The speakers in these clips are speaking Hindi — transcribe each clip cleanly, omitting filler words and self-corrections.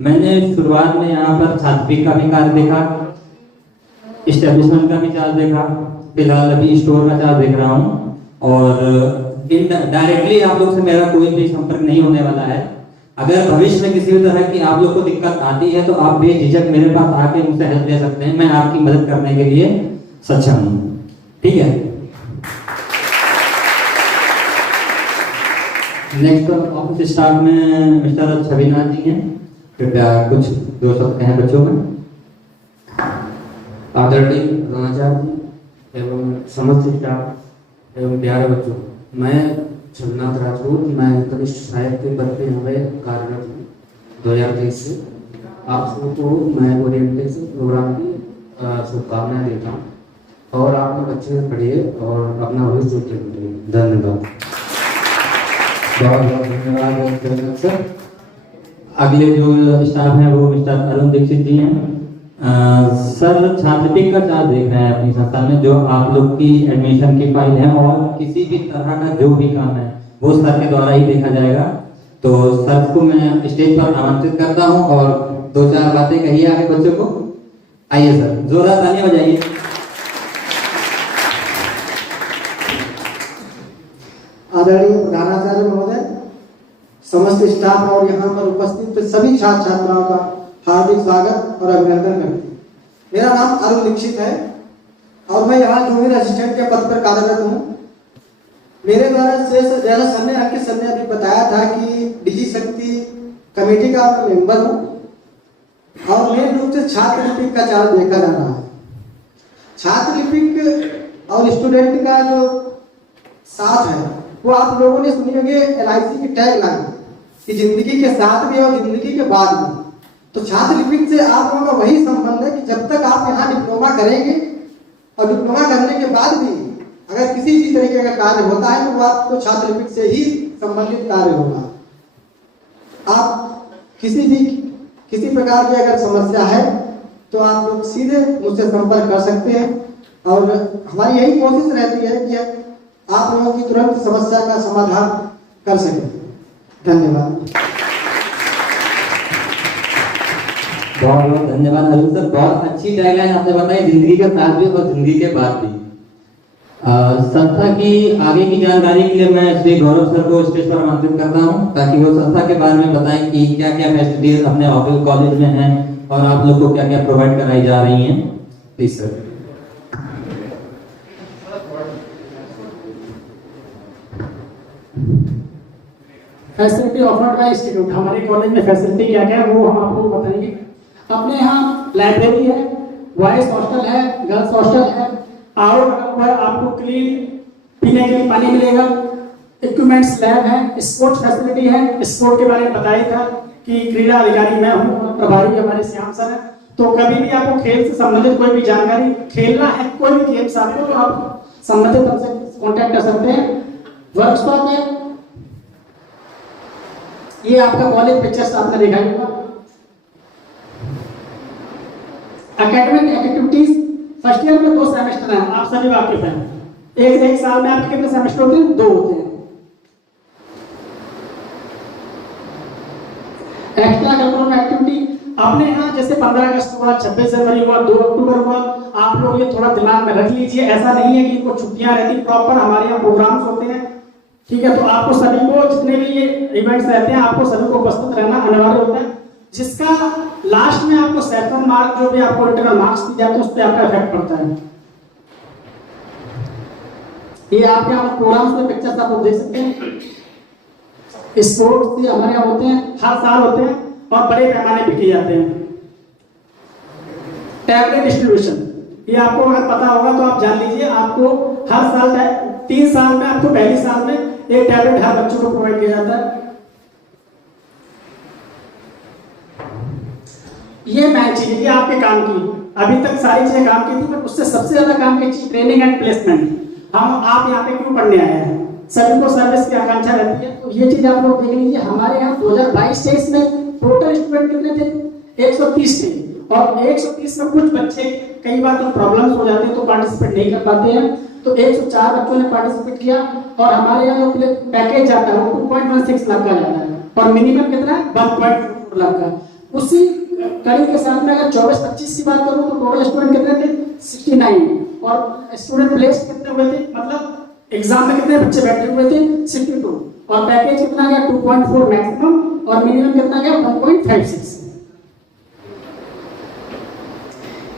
मैंने शुरुआत में यहाँ पर छात्रवृत्ति का भी कार्य देखा, इस्टेब्लिशमेंट का भी चार्ज देखा, फिलहाल अभी स्टोर का चार्ज देख रहा हूँ। और डायरेक्टली आप लोग से मेरा कोई भी संपर्क नहीं होने वाला है। अगर भविष्य में किसी भी तरह की आप लोग को दिक्कत आती है तो आप बेझिझक मेरे पास आके मुझसे हेल्प ले सकते हैं, मैं आपकी मदद करने के लिए सक्षम हूँ। ठीक है। नेक्स्ट ऑफिस स्टाफ में मिस्टर छविनाथ जी हैं, कृपया कुछ दो शब्द कहें बच्चों में। आदरणीय प्रधानाचार्य जी एवं समस्त स्टाफ एवं प्यारे बच्चों, मैं छविनाथ राजपूत, मैं कनिष्ठ सहायक के पद पे हमें कार्यरत हूँ 2023 से। आप सबको मैं ओरिएंटेशन प्रोग्राम की शुभकामनाएं देता हूँ और आप लोग अच्छे से पढ़िए और अपना भविष्य उज्जवल करिए। धन्यवाद। बहुत बहुत धन्यवाद सर। अगले जो स्टाफ हैं वो मिस्टर अरुण दीक्षित जी हैं। सर छात्रवृत्ति का चार्ज देख रहे हैं अपनी संस्था में, जो आप लोग की एडमिशन की फाइल है और किसी भी तरह का जो भी काम है वो सर के द्वारा ही देखा जाएगा। तो सर को मैं स्टेज पर आमंत्रित करता हूं और दो चार बातें कहिए आगे बच्चों को। आइए सर, जोरदार तालियां बजाइए। आदरणीय प्रधानाचार्य महोदय, समस्त स्टाफ और यहाँ पर उपस्थित सभी छात्र छात्राओं का हार्दिक स्वागत और अभिनंदन करती हूँ। मेरा नाम अरुण दीक्षित है और मैं यहाँ जूनियर असिस्टेंट के पद पर कार्यरत हूँ। मेरे द्वारा जैसा सर ने अंकित सर ने अभी बताया था कि डिजी शक्ति कमेटी का मैं मेंबर हूँ और मेन रूप से छात्र लिपिक का चार्ज देखा जा रहा है। छात्र लिपिक और स्टूडेंट का जो साथ है वो आप लोगों ने सुनी होगी LIC की टैग लाइन कि जिंदगी के साथ भी और जिंदगी के बाद भी। तो छात्र लिपिक से आप लोगों का वही संबंध है कि जब तक आप यहाँ डिप्लोमा करेंगे और डिप्लोमा करने के बाद भी अगर किसी भी तरीके का कार्य होता है तो वो आपको छात्र लिपिक से ही संबंधित कार्य होगा। आप किसी प्रकार की अगर समस्या है तो आप लोग सीधे मुझसे संपर्क कर सकते हैं और हमारी यही कोशिश रहती है कि आप लोगों की तुरंत समस्या का समाधान कर सकें। धन्यवाद। बहुत बहुत धन्यवाद अरुण सर, बहुत अच्छी गाइडलाइन आपने बताई, जिंदगी के साथ भी और जिंदगी के बाद भी। संस्था की आगे की जानकारी के लिए मैं श्री गौरव सर को स्टेज पर आमंत्रित करता हूं ताकि वो संस्था के बारे में बताएं कि क्या क्या फैसिलिटीज अपने ऑफिस कॉलेज में हैं और आप लोग को क्या क्या प्रोवाइड कराई जा रही हैं। Please sir. Facility offered by institute, हमारे कॉलेज में फैसिलिटी क्या क्या है वो हम आपको बताएंगे। अपने यहाँ लाइब्रेरी है, बॉयज हॉस्टल है, गर्ल्स हॉस्टल है, RO आपको क्लीन पीने के लिए पानी मिलेगा, इक्विपमेंट्स लैब है, स्पोर्ट्स फैसिलिटी है। स्पोर्ट के बारे में बताया था कि क्रीड़ा अधिकारी मैं हूँ, प्रभारी हमारे श्याम सर है। तो कभी भी आपको खेल से संबंधित कोई भी जानकारी खेलना है, कोई भी गेम्स आपको, तो आप संबंधित हमसे कॉन्टेक्ट कर सकते हैं। वर्कशॉप है, ये आपका कॉलेज पिक्चर्स आपने देखा होगा। एकेडमिक एक्टिविटीज फर्स्ट ईयर में 2 सेमेस्टर हैं, आप सभी वाकिफ हैं। एक साल में आपके कितने सेमेस्टर होते हैं? 2 होते हैं। एक्स्ट्रा करिकुलर एक्टिविटी आपने यहाँ जैसे 15 अगस्त हुआ, 26 जनवरी हुआ, 2 अक्टूबर हुआ, आप लोग ये थोड़ा दिमाग में रख लीजिए। ऐसा नहीं है कि इनको छुट्टियां रहती, प्रॉपर हमारे यहाँ प्रोग्राम्स होते हैं। ठीक है, तो आपको सभी को जितने भी ये इवेंट्स रहते हैं आपको सभी को उपस्थित रहना अनिवार्य होता है, जिसका लास्ट में आपको 7 मार्क जो भी आपको इंटरनल मार्क्स दिए जाते हैं उस पर आपका इफेक्ट पड़ता है। ये आपके यहाँ प्रोग्राम्स में पिक्चर्स आप देख सकते हैं। स्पोर्ट्स हमारे यहाँ होते हैं, हर साल होते हैं और बड़े पैमाने पे किए जाते हैं। टैबलेट डिस्ट्रीब्यूशन, ये आपको अगर पता होगा तो आप जान लीजिए, आपको हर साल 3 साल में आपको पहली साल में एक टैबलेट हर बच्चों को प्रोवाइड किया जाता है। ये मैं चीज ये आपके काम की, अभी तक सारी चीजें काम की थी, पर उससे सबसे ज्यादा काम की चीज ट्रेनिंग एंड प्लेसमेंट। हम आप यहाँ पे क्यों पढ़ने आए हैं, सभी को सर्विस की आकांक्षा रहती है, तो ये चीज आप लोग देख लीजिए। हमारे यहाँ 2022-23 में टोटल स्टूडेंट कितने थे? 130 थे और 130 में कुछ बच्चे कई बार तो प्रॉब्लम्स हो जाते हैं तो पार्टिसिपेट नहीं कर पाते हैं, तो 104 बच्चों ने पार्टिसिपेट किया और हमारे यहाँ जो पैकेज जाता है वो 2.16 लाख का जाता है और मिनिमम कितना है 1.4 लाख का। उसी कड़ी के साथ में अगर 24-25 की बात करूं तो टोटल स्टूडेंट कितने थे 69 और स्टूडेंट प्लेस कितने हुए थे, मतलब एग्जाम में कितने बच्चे बैठे हुए थे 62 और पैकेज कितना गया 2.4 मैक्सिमम और मिनिमम कितना गया 1.56।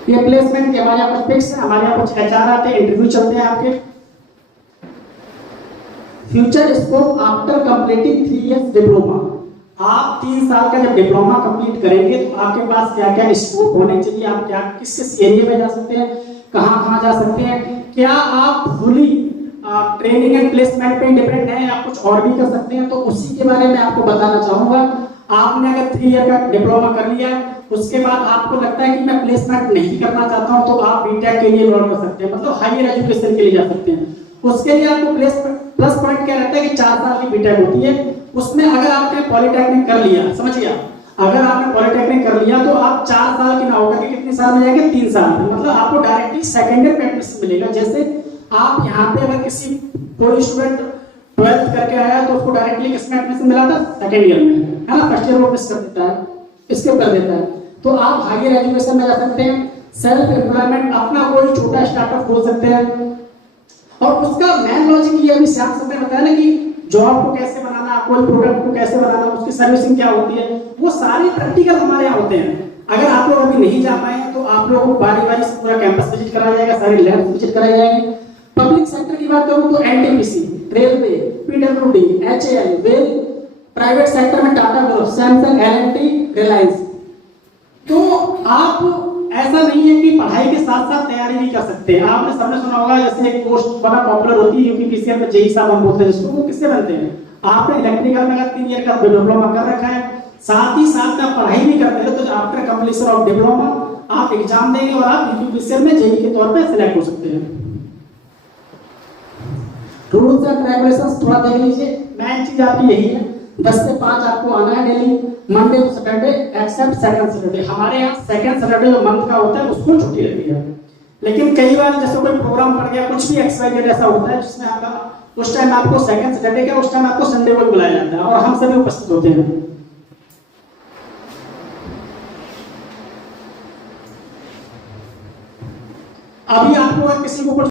ये प्लेसमेंट के हमारे यहाँ कुछ फिक्स है, हमारे यहाँ कुछ एचआर आते हैं, इंटरव्यू चलते हैं आपके। Future scope after completing 3 years diploma, आप 3 साल का जब डिप्लोमा कंप्लीट करेंगे तो आपके पास क्या क्या स्कोप होने चाहिए, आप क्या किस किस एरिया में जा सकते हैं, कहाँ जा सकते हैं, क्या आप फुली ट्रेनिंग एंड प्लेसमेंट पे डिपेंड है या कुछ और भी कर सकते हैं, तो उसी के बारे में आपको बताना चाहूंगा। आपने अगर 3 ईयर का डिप्लोमा कर लिया है, उसके बाद आपको लगता है कि मैं प्लेसमेंट नहीं करना चाहता हूं, तो आप बीटेक के लिए लॉट कर सकते हैं, मतलब हायर एजुकेशन के लिए जा सकते हैं। उसके लिए आपको प्लस पॉइंट क्या रहता है कि 4 साल की बीटेक होती है, उसमें अगर आपने पॉलिटेक्निक कर लिया, समझिए अगर आपने पॉलिटेक्निक कर लिया तो आप 4 साल की ना होकर के कितने साल में जाएंगे 3 साल में, मतलब आपको डायरेक्टली सेकेंड ईयर पे एडमिशन मिलेगा। जैसे आप यहाँ पे अगर किसी कोई स्टूडेंट 12th करके आया तो उसको डायरेक्टली किसमें एडमिशन मिला था सेकेंड ईयर में, है ना, फर्स्ट ईयर वो मिस कर देता है, स्किप कर देता है। तो आप हायर एजुकेशन में जा सकते हैं, सेल्फ एम्प्लॉयमेंट अपना कोई छोटा स्टार्टअप खोल सकते हैं। और उसका मेन लॉजिक ये अभी श्याम सर ने बताया ना कि जॉब को कैसे बनाना, कोई प्रोडक्ट को कैसे बनाना, उसकी सर्विसिंग क्या होती है, वो सारे प्रैक्टिकल हमारे यहाँ होते हैं। अगर आप लोग अभी नहीं जा पाए तो आप लोगों को बारी से पूरा कैंपस विजिट कराया जाएगा, सारे लैब विजिट कराए जाएंगे। पब्लिक सेक्टर की बात करूं तो NTPC, railway, PWD, HAL, well, private sector में Tata group, Samsung, LNT, Reliance. तो आप ऐसा नहीं है कि पढ़ाई के साथ साथ तैयारी भी कर सकते हैं। आपने सबने सुना होगा जैसे एक पोस्ट बड़ा पॉपुलर होती है यूपीपीसीएल में, जेई साहब हम बोलते हैं जिसको, वो किससे बनते हैं, आपने इलेक्ट्रिकल में अगर 3 ईयर का डिप्लोमा कर रखा है, साथ ही साथ आप पढ़ाई भी करते हैं, तो आफ्टर कंप्लीशन ऑफ डिप्लोमा आप एग्जाम देंगे और आप यूपीपीसीएल में जेई के तौर पे सिलेक्ट हो सकते हैं। रूल्स एंड रेगुलेशंस थोड़ा देख लीजिए, मेन चीज आपकी यही है, 10 से 5 आपको आना है daily, Monday to Saturday except second Saturday. हमारे यहाँ सेकंड सैटरडे जो मंथ का होता है उसको छुट्टी रहती है, लेकिन कई बार जैसे कोई प्रोग्राम पड़ गया, कुछ भी एक्सवाइजेड ऐसा होता है जिसमें आपका उस टाइम आपको सेकंड सैटरडे का, उस टाइम आपको संडे को बुलाया जाता है और हम सभी उपस्थित होते हैं। अभी आपको किसी को